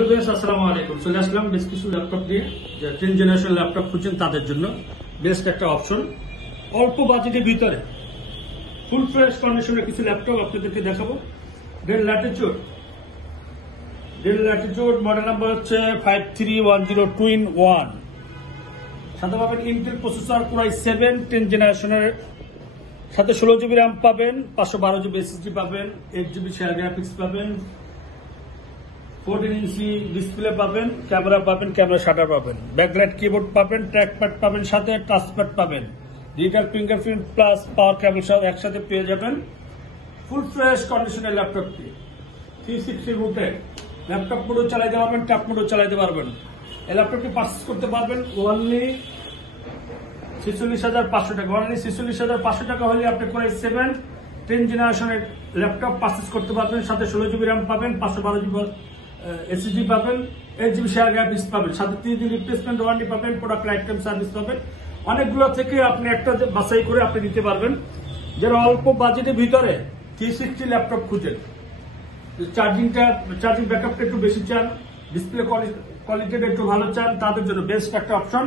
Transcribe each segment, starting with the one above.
আসসালামু আলাইকুম। চলে আসলাম বেশ কিছু ল্যাপটপ নিয়ে, যে 10 জেনারেশন ল্যাপটপ খুঁজছেন তাদের জন্য বেস্ট একটা অপশন। অল্প বাজেটের ভিতরে ফুল ফ্রেশ কন্ডিশনের কিছু ল্যাপটপ আপনাদেরকে দেখাবো। ডেল ল্যাটিটিউড মডেল নাম্বার হচ্ছে 5310 সাথে পাবেন ইন্টেল প্রসেসর কোর i7 10 জেনারেশনের, সাথে 16 জিবি র্যাম পাবেন, 512 জিবি এসএসডি পাবেন, 8 জিবি শেয়ার গ্রাফিক্স পাবেন, 14 ইঞ্চি ডিসপ্লে পাবেন, ক্যামেরা শাটার পাবেন, ব্যাকলাইট কিবোর্ড পাবেন, ট্র্যাকপ্যাড পাবেন, সাথে টাচপ্যাড পাবেন, ডিজিটাল ফিঙ্গারপ্রিন্ট প্লাস পাওয়ার কেবল সহ একসাথে পেয়ে যাবেন। ফুল ফ্রেশ কন্ডিশনের ল্যাপটপটি 360 রুটেড ল্যাপটপ মোডও চালাতে পারবেন, ট্যাব মোডও চালাতে পারবেন। এই ল্যাপটপটি পারচেস করতে পারবেন ওনলি 46,500 টাকা। অনলি 46,500 টাকা হলে আপনি কোর i7 10 জেনারেশনের ল্যাপটপ পারচেস করতে পারবেন। সাথে 16 জিবি র্যাম পাবেন, 512 জিবি এসএসডি পাবেন, 8 জিবি শেয়ার গ্রাফিক্স পাবেন, সাথে 3 দিন রিপ্লেসমেন্ট ওয়ারেন্টি পাবেন, প্রোডাক্ট লাইফ টাইম সার্ভিস পাবেন। অনেকগুলো থেকে আপনি একটা বাছাই করে আপনি নিতে পারবেন। যারা অল্প বাজেটের ভিতরে 360 ল্যাপটপ খুঁজেন, চার্জিং ব্যাকআপটা একটু বেশি চান, ডিসপ্লে কোয়ালিটিটা একটু ভালো চান, তাদের জন্য বেস্ট একটা option.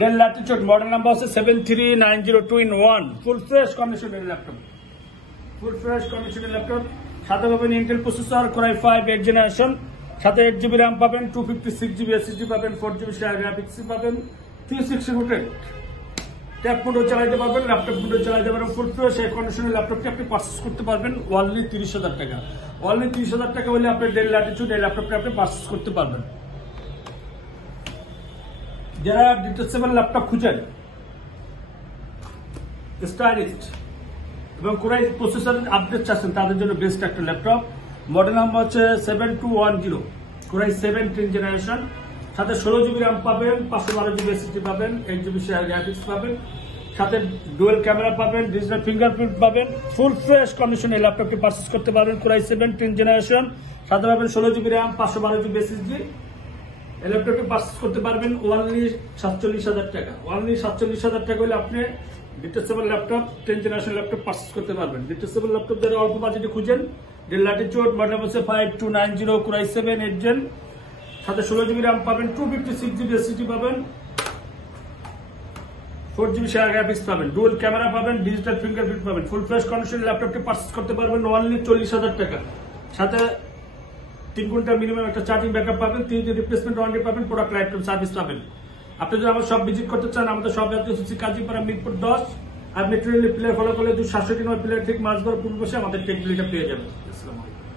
Del Latitude model number হচ্ছে 739021 ফুল ফ্রেশ কন্ডিশনের ল্যাপটপ, সাথে পাবেন Intel processor core i5 8 generation, সাথে 8 জিবি র্যাম পাবেন, 256 জিবি এসএসডি পাবেন, 4 জিবি শেয়ার গ্রাফিক্স পাবেন, 360 রুটেড ট্যাব মোডও চালাতে পারবেন, ল্যাপটপ মোডও চালাতে পারবেন। ফুল ফ্রেশ এই কন্ডিশনের ল্যাপটপটি আপনি পারচেস করতে পারবেন অনলি 30,000 টাকা। অনলি 30,000 টাকা হলে আপনি ডেল ল্যাটিটিউড এই ল্যাপটপটি আপনি পারচেস করতে পারবেন। যারা ডিটেচেবল ল্যাপটপ খুঁজেন, স্টাইলিস্ট এবং কোর i প্রসেসর আপডেট চাচ্ছেন, তাদের জন্য বেস্ট একটা ল্যাপটপ। মডেল নাম্বার হচ্ছে 7210 কোর i7 10 জেনারেশন, সাথে 16 জিবি র্যাম পাবেন, 512 জিবি এসএসডি পাবেন, 8 জিবি শেয়ার গ্রাফিক্স পাবেন, সাথে ডুয়েল ক্যামেরা পাবেন, ডিজিটাল ফিঙ্গারপ্রিন্ট পাবেন। ফুল ফ্রেশ কন্ডিশনে এই ল্যাপটপটি পারচেস করতে পারবেন কোর i7 10 জেনারেশন, সাথে পাবেন 16 জিবি র্যাম, 512 জিবি এসএসডি। এই ল্যাপটপটি পারচেস করতে পারবেন ওনলি 47,000 টাকা। অনলি 47,000 টাকা হলে আপনি detachable laptop 10 generation laptop purchase করতে পারবেন। ডিটেচেবল ল্যাপটপ যারা অল্প বাজেটে খুঁজেন, ডেল ল্যাটিটিউড মডেল হচ্ছে 5290 কোর i7 8 জেন, সাথে 16 জিবি র্যাম পাবেন, 256 জিবি এসএসডি পাবেন, 4 জিবি শেয়ার গ্রাফিক্স পাবেন, ডুয়াল ক্যামেরা পাবেন, ডিজিটাল ফিঙ্গারপ্রিন্ট পাবেন। ফুল ফ্রেশ কন্ডিশনের ল্যাপটপটি পারচেস করতে পারবেন অনলি 40,000 টাকা। সাথে 3 ঘন্টা মিনিমাম একটা চার্জিং ব্যাকআপ পাবেন, 3 দিন রিপ্লেসমেন্ট ওয়ারেন্টি পাবেন, প্রোডাক্ট লাইফ টাইম সার্ভিস পাবেন। আপনি যদি আমার সব ভিজিট করতে চান, আমাদের সব হচ্ছে কাজীপাড়া মিরপুর 10। আর মেট্রো রেল প্লেয়ার ফলো করলে 267 নম্বর প্লেয়ার ঠিক মাঝবার পূর্ব বসে আমাদের টেকনিকটা পেয়ে যাবেন। আসসালামু আলাইকুম।